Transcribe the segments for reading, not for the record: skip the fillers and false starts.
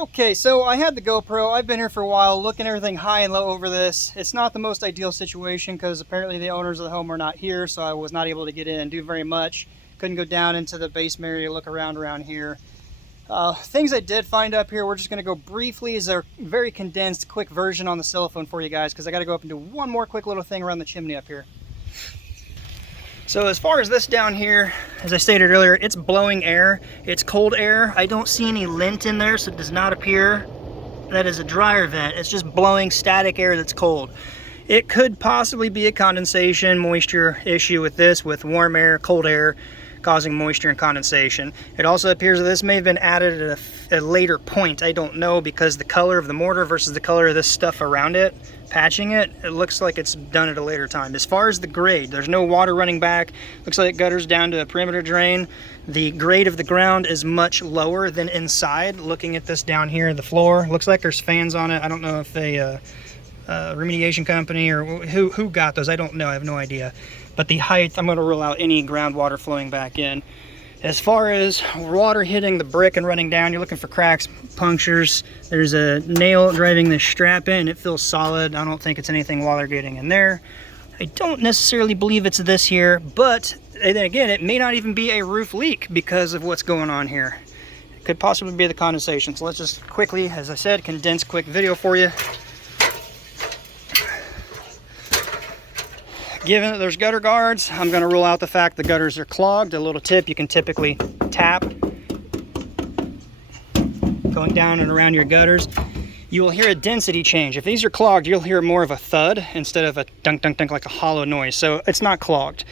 Okay, so I had the GoPro. I've been here for a while, looking everything high and low over this. It's not the most ideal situation because apparently the owners of the home are not here, so I was not able to get in and do very much. Couldn't go down into the basement area, look around here. Things I did find up here, we're just going to go briefly as a very condensed, quick version on the cell phone for you guys because I got to go up and do one more quick little thing around the chimney up here. So as far as this down here, as I stated earlier, it's blowing air. It's cold air. I don't see any lint in there, so it does not appear that is a dryer vent. It's just blowing static air that's cold. It could possibly be a condensation moisture issue with this, with warm air, cold air, causing moisture and condensation. It also appears that this may have been added at a later point. I don't know, because the color of the mortar versus the color of this stuff around it, patching it, it looks like it's done at a later time. As far as the grade, there's no water running back. Looks like it gutters down to a perimeter drain. The grade of the ground is much lower than inside. Looking at this down here, the floor, looks like there's fans on it. I don't know if a remediation company or who got those. I don't know. I have no idea. But the height, I'm going to rule out any groundwater flowing back in. As far as water hitting the brick and running down, you're looking for cracks, punctures. There's a nail driving this strap in. It feels solid. I don't think it's anything water getting in there. I don't necessarily believe it's this here, but then again, it may not even be a roof leak because of what's going on here. It could possibly be the condensation. So let's just quickly, as I said, condense quick video for you. Given that there's gutter guards, I'm going to rule out the fact the gutters are clogged. A little tip, you can typically tap going down and around your gutters. You will hear a density change. If these are clogged, you'll hear more of a thud instead of a dunk dunk dunk, like a hollow noise. So it's not clogged.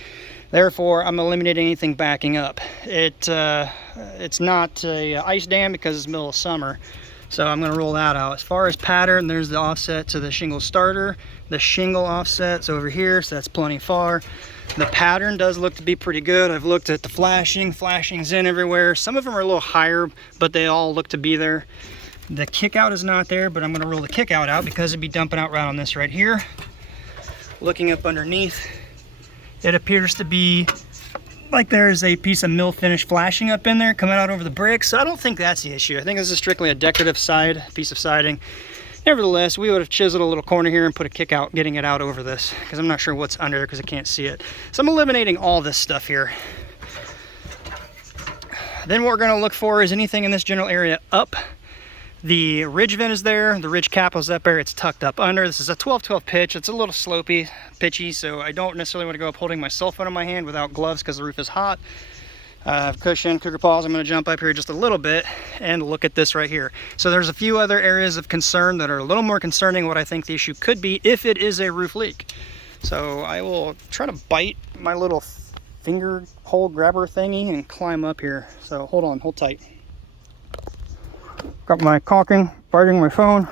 Therefore, I'm eliminating anything backing up. It's not a ice dam because it's middle of summer. So I'm going to roll that out. As far as pattern, there's the offset to the shingle starter. The shingle offset's over here, so that's plenty far. The pattern does look to be pretty good. I've looked at the flashing's in everywhere. Some of them are a little higher, but they all look to be there. The kick out is not there, but I'm going to roll the kick out because it'd be dumping out right on this right here. Looking up underneath, it appears to be like there's a piece of mill finish flashing up in there coming out over the bricks. So I don't think that's the issue. I think this is strictly a decorative piece of siding. Nevertheless, we would have chiseled a little corner here and put a kick out, getting it out over this, because I'm not sure what's under there because I can't see it. So I'm eliminating all this stuff here. Then what we're going to look for is anything in this general area up. The ridge vent is there, the ridge cap is up there, it's tucked up under. This is a 12-12 pitch. It's a little slopey, pitchy, so I don't necessarily want to go up holding my cell phone in my hand without gloves because the roof is hot. I have cushion, cougar paws. I'm going to jump up here just a little bit and look at this right here. So there's a few other areas of concern that are a little more concerning what I think the issue could be if it is a roof leak. So I will try to bite my little finger hole grabber thingy and climb up here. So hold on, hold tight. Got my caulking, biting my phone.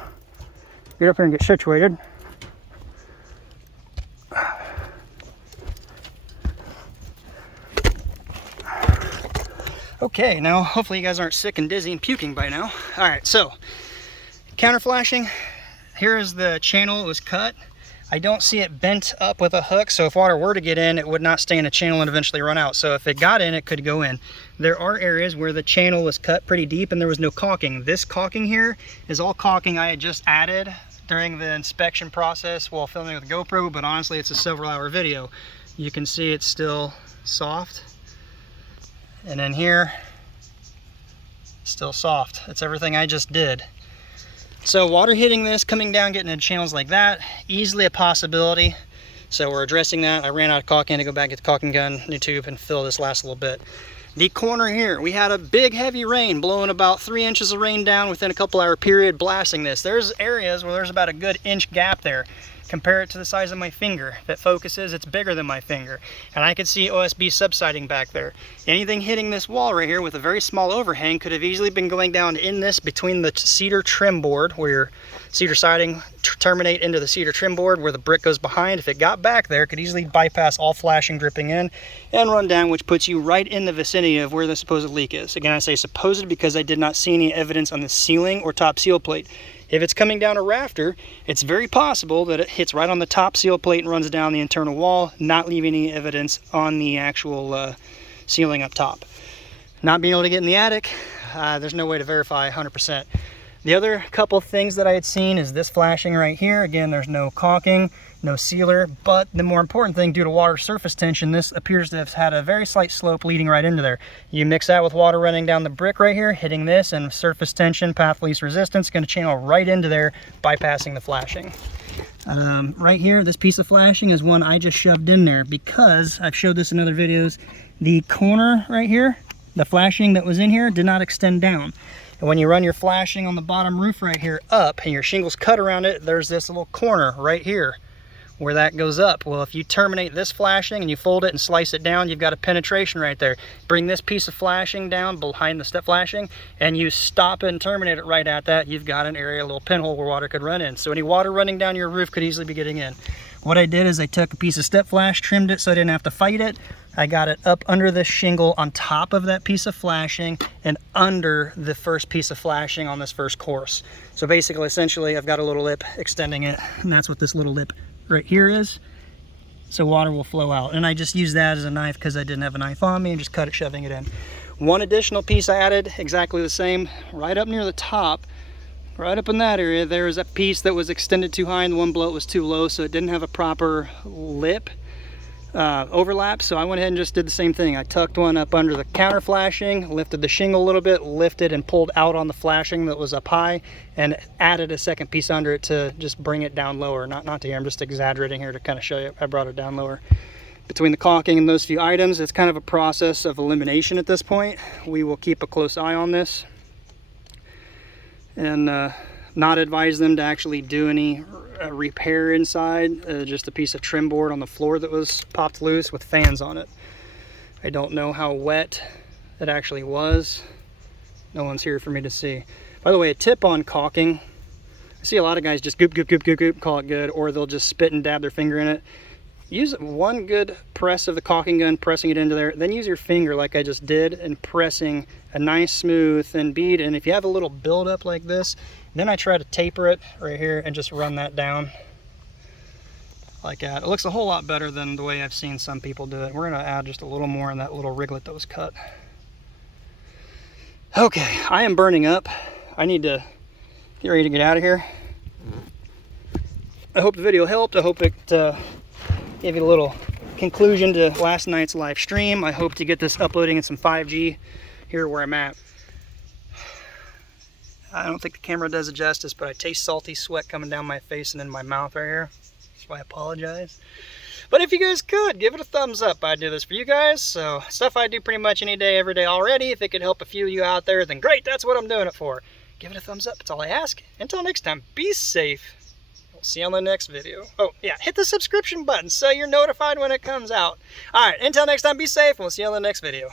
Get up here and get situated. Okay, now hopefully you guys aren't sick and dizzy and puking by now. All right, so counter flashing. Here is the channel. It was cut. I don't see it bent up with a hook, so if water were to get in, it would not stay in the channel and eventually run out. So if it got in, it could go in. There are areas where the channel was cut pretty deep and there was no caulking. This caulking here is all caulking I had just added during the inspection process while filming with the GoPro, but honestly, it's a several-hour video. You can see it's still soft. And then here, still soft. That's everything I just did. So water hitting this, coming down, getting into channels like that, easily a possibility. So we're addressing that. I ran out of caulking to go back, get the caulking gun, new tube, and fill this last little bit. The corner here, we had a big heavy rain blowing about 3 inches of rain down within a couple-hour period, blasting this. There's areas where there's about a good inch gap there. Compare it to the size of my finger. If it focuses, it's bigger than my finger. And I could see OSB subsiding back there. Anything hitting this wall right here with a very small overhang could have easily been going down in this between the cedar trim board, where your cedar siding terminate into the cedar trim board where the brick goes behind. If it got back there, it could easily bypass all flashing dripping in and run down, which puts you right in the vicinity of where the supposed leak is. Again, I say supposed because I did not see any evidence on the ceiling or top seal plate. If it's coming down a rafter, it's very possible that it hits right on the top seal plate and runs down the internal wall, not leaving any evidence on the actual ceiling up top. Not being able to get in the attic, there's no way to verify 100%. The other couple things that I had seen is this flashing right here. Again, there's no caulking, no sealer, but the more important thing, due to water surface tension, this appears to have had a very slight slope leading right into there. You mix that with water running down the brick right here, hitting this, and surface tension, path least resistance, going to channel right into there, bypassing the flashing. Right here, this piece of flashing is one I just shoved in there because I've showed this in other videos. The corner right here, the flashing that was in here did not extend down. And when you run your flashing on the bottom roof right here up and your shingles cut around it, there's this little corner right here where that goes up. Well, if you terminate this flashing and you fold it and slice it down, you've got a penetration right there. Bring this piece of flashing down behind the step flashing and you stop it and terminate it right at that, you've got an area, a little pinhole where water could run in. So any water running down your roof could easily be getting in. What I did is I took a piece of step flash, trimmed it so I didn't have to fight it. I got it up under this shingle on top of that piece of flashing and under the first piece of flashing on this first course. So basically, essentially, I've got a little lip extending it, and that's what this little lip right here is. So water will flow out. And I just used that as a knife because I didn't have a knife on me and just cut it, shoving it in. One additional piece I added, exactly the same, right up near the top. Right up in that area, there was a piece that was extended too high and the one below it was too low, so it didn't have a proper lip overlap. So I went ahead and just did the same thing. I tucked one up under the counter flashing, lifted the shingle a little bit, lifted and pulled out on the flashing that was up high, and added a second piece under it to just bring it down lower. Not to here, I'm just exaggerating here to kind of show you I brought it down lower. Between the caulking and those few items, it's kind of a process of elimination at this point. We will keep a close eye on this and not advise them to actually do any repair inside. Just a piece of trim board on the floor that was popped loose with fans on it. I don't know how wet it actually was. No one's here for me to see. By the way, a tip on caulking. I see a lot of guys just goop, goop, goop, goop, goop, call it good, or they'll just spit and dab their finger in it. Use one good press of the caulking gun, pressing it into there, then use your finger like I just did and pressing a nice smooth thin bead. And if you have a little buildup like this, then I try to taper it right here and just run that down like that. It looks a whole lot better than the way I've seen some people do it. We're gonna add just a little more in that little riglet that was cut. Okay, I am burning up. I need to get ready to get out of here. I hope the video helped. I hope it gave you a little conclusion to last night's live stream. I hope to get this uploading in some 5G here where I'm at. I don't think the camera does it justice, but I taste salty sweat coming down my face and in my mouth right here. So I apologize. But if you guys could, give it a thumbs up. I do this for you guys. So stuff I do pretty much any day, every day already. If it could help a few of you out there, then great. That's what I'm doing it for. Give it a thumbs up. That's all I ask. Until next time, be safe. We'll see you on the next video. Oh, yeah, hit the subscription button so you're notified when it comes out. All right, until next time, be safe, and we'll see you on the next video.